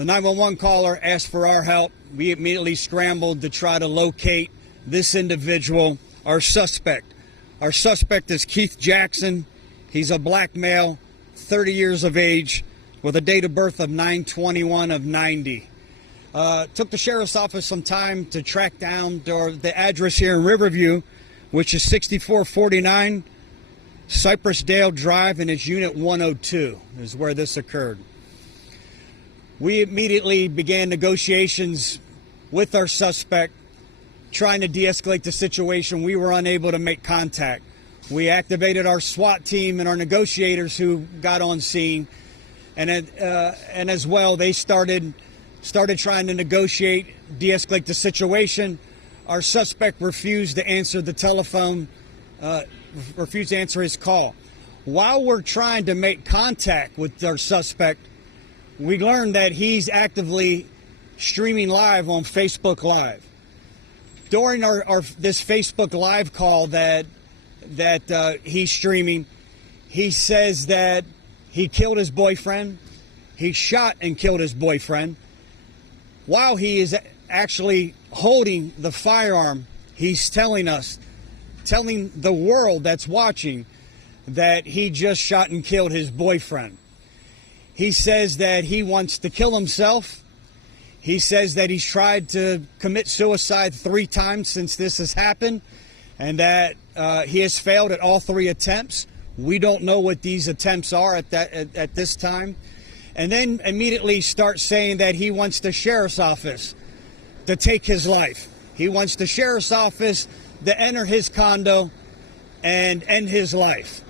The 911 caller asked for our help. We immediately scrambled to try to locate this individual, our suspect. Our suspect is Keith Jackson. He's a black male, 30 years of age, with a date of birth of 9/21 of 90. Took the sheriff's office some time to track down the address here in Riverview, which is 6449 Cypress Dale Drive, and it's Unit 102 is where this occurred. We immediately began negotiations with our suspect, trying to de-escalate the situation. We were unable to make contact. We activated our SWAT team and our negotiators who got on scene, and as well, they started trying to negotiate, de-escalate the situation. Our suspect refused to answer the telephone, refused to answer his call. While we're trying to make contact with our suspect, we learned that he's actively streaming live on Facebook Live. During this Facebook Live call that he's streaming, he says that he killed his boyfriend. He shot and killed his boyfriend. While he is actually holding the firearm, he's telling the world that's watching that he just shot and killed his boyfriend. He says that he wants to kill himself. He says that he's tried to commit suicide 3 times since this has happened, and that he has failed at all 3 attempts. We don't know what these attempts are at this time. And then immediately starts saying that he wants the sheriff's office to take his life. He wants the sheriff's office to enter his condo and end his life.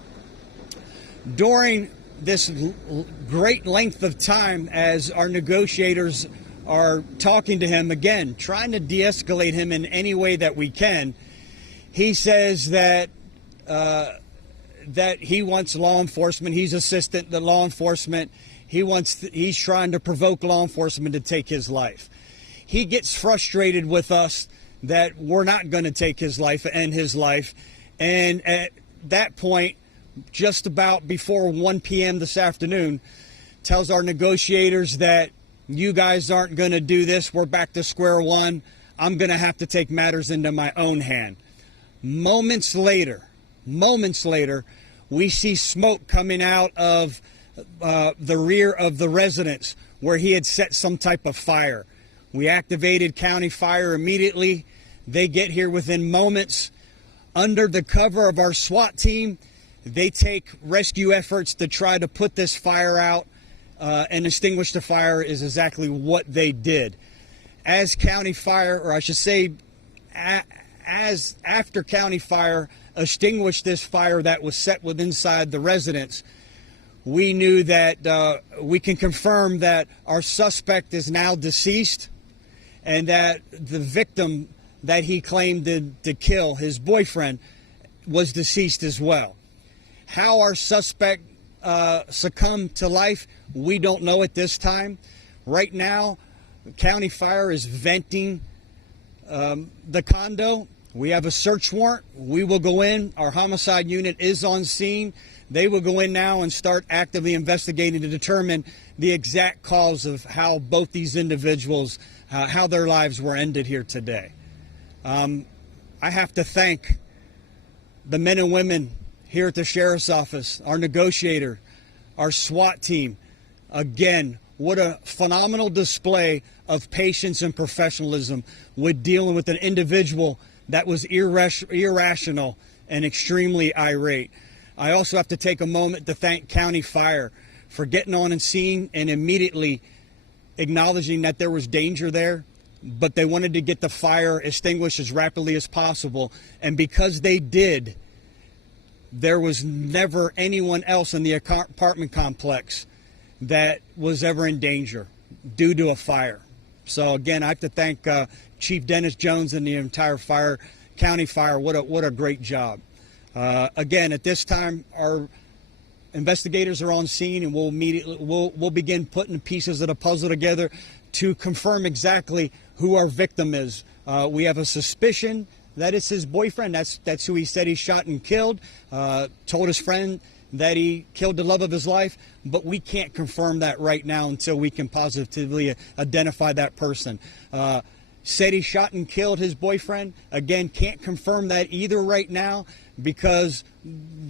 During this great length of time, as our negotiators are talking to him, again, trying to de-escalate him in any way that we can, he says that he wants law enforcement. He's assistant to law enforcement. He's trying to provoke law enforcement to take his life. He gets frustrated with us that we're not going to take his life, end his life. And at that point, just about before 1 p.m. this afternoon, tells our negotiators that you guys aren't going to do this. We're back to square one. I'm going to have to take matters into my own hand. Moments later, we see smoke coming out of the rear of the residence where he had set some type of fire. We activated county fire immediately. They get here within moments. Under the cover of our SWAT team, they take rescue efforts to try to put this fire out and extinguish the fire is exactly what they did. As county fire, or I should say, as after county fire extinguished this fire that was set within inside the residence, we knew that we can confirm that our suspect is now deceased, and that the victim that he claimed to kill, his boyfriend, was deceased as well. How our suspect succumbed to life, we don't know at this time. Right now, county fire is venting the condo. We have a search warrant. We will go in. Our homicide unit is on scene. They will go in now and start actively investigating to determine the exact cause of how both these individuals, how their lives were ended here today. I have to thank the men and women here at the Sheriff's Office, our negotiator, our SWAT team. Again, what a phenomenal display of patience and professionalism with dealing with an individual that was irrational and extremely irate. I also have to take a moment to thank County Fire for getting on and scene and immediately acknowledging that there was danger there, but they wanted to get the fire extinguished as rapidly as possible. And because they did, there was never anyone else in the apartment complex that was ever in danger due to a fire. So again, I have to thank Chief Dennis Jones and the entire County Fire. What a great job. Again, at this time, our investigators are on scene, and we'll begin putting the pieces of the puzzle together to confirm exactly who our victim is. We have a suspicion that it's his boyfriend. That's who he said he shot and killed. Told his friend that he killed the love of his life, but we can't confirm that right now until we can positively identify that person. Said he shot and killed his boyfriend. Again, can't confirm that either right now because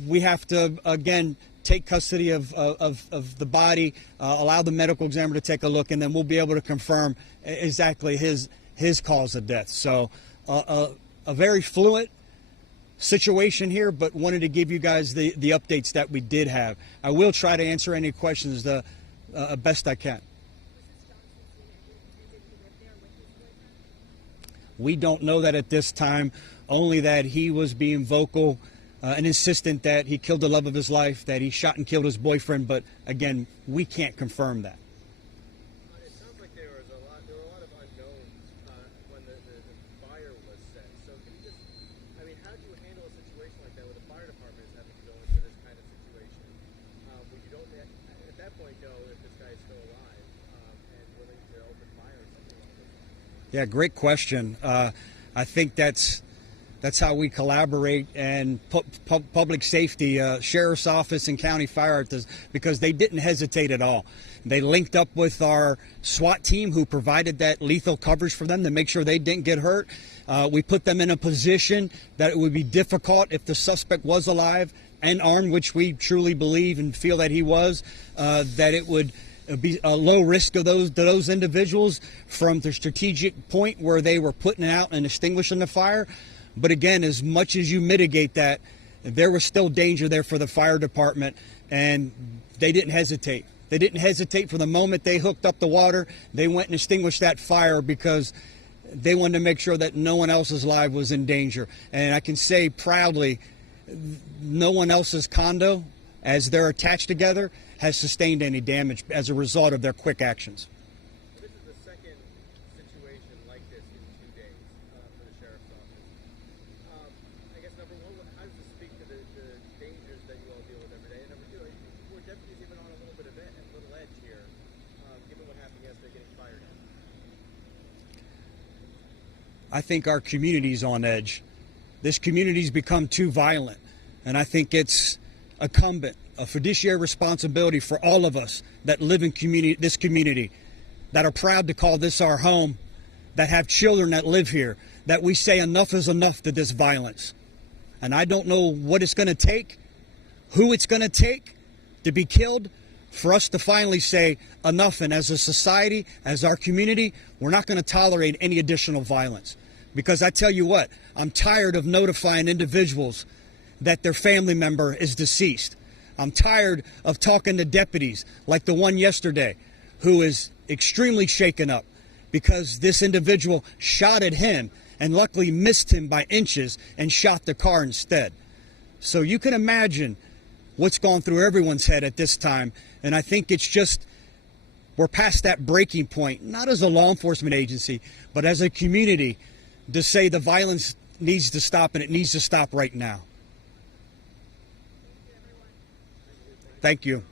we have to, again, take custody of the body, allow the medical examiner to take a look, and then we'll be able to confirm exactly his cause of death. So a very fluid situation here, but wanted to give you guys the updates that we did have. I will try to answer any questions the best I can. We don't know that at this time, only that he was being vocal and insistent that he killed the love of his life, that he shot and killed his boyfriend, but again, we can't confirm that. It sounds like there were a lot of unknowns when the fire was set. So can you just, I mean, how do you handle a situation like that where the fire department is having to go into this kind of situation where you don't at that point know if this guy is still alive and willing to open fire or something like that? Yeah, great question. I think that's how we collaborate, and public safety, sheriff's office and county fire, because they didn't hesitate at all. They linked up with our SWAT team who provided that lethal coverage for them to make sure they didn't get hurt. We put them in a position that it would be difficult if the suspect was alive and armed, which we truly believe and feel that he was, that it would be a low risk of those individuals from the strategic point where they were putting out and extinguishing the fire. But again, as much as you mitigate that, there was still danger there for the fire department, and they didn't hesitate. They didn't hesitate. For the moment they hooked up the water, they went and extinguished that fire because they wanted to make sure that no one else's life was in danger. And I can say proudly, no one else's condo, as they're attached together, has sustained any damage as a result of their quick actions. This is the second situation like this in 2 days for the sheriff's office. I guess number one, how does this speak to the dangers that you all deal with every day? And number two, were deputies even on a little bit of a little edge here, given what happened yesterday, getting fired at? I think our community's on edge. This community's become too violent, and I think it's incumbent, a fiduciary responsibility for all of us that live in this community, that are proud to call this our home, that have children that live here, that we say enough is enough to this violence. And I don't know what it's going to take, who it's going to take to be killed for us to finally say enough. And as a society, as our community, we're not going to tolerate any additional violence. Because I tell you what, I'm tired of notifying individuals that their family member is deceased. I'm tired of talking to deputies like the one yesterday who is extremely shaken up because this individual shot at him and luckily missed him by inches and shot the car instead. So you can imagine what's gone through everyone's head at this time. And I think it's just, we're past that breaking point, not as a law enforcement agency, but as a community, to say the violence needs to stop, and it needs to stop right now. Thank you.